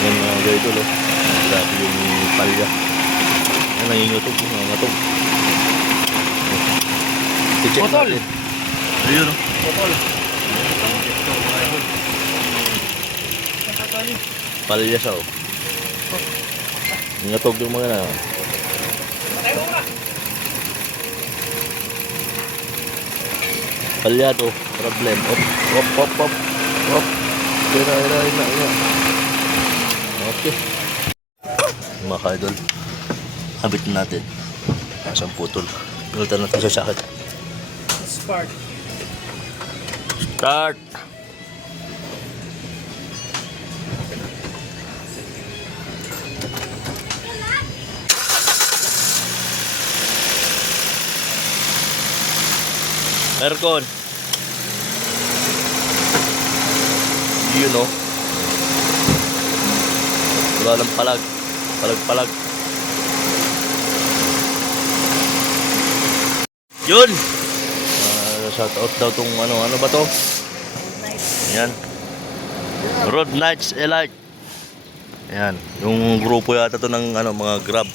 Yan mga idol, oh. Grabe yung palya. Yan, nangingutog, nangangatog. I-check Botol! natin. Ayun, oh. Botol. Palya siya, oh. Nangatog yung mga na. Palya to, problem. Op. Ina. Okay. Mga ka-idol, habit natin. Nasang putol. Pinutan natin sa sakit. Spark. Start! Aircon. Yun, oh. Wala lang palag. Palag. Yun! Shout out daw tong ano ba to? Yan. Road Knights Elite. Yan. Yung grupo yata to ng mga Grab.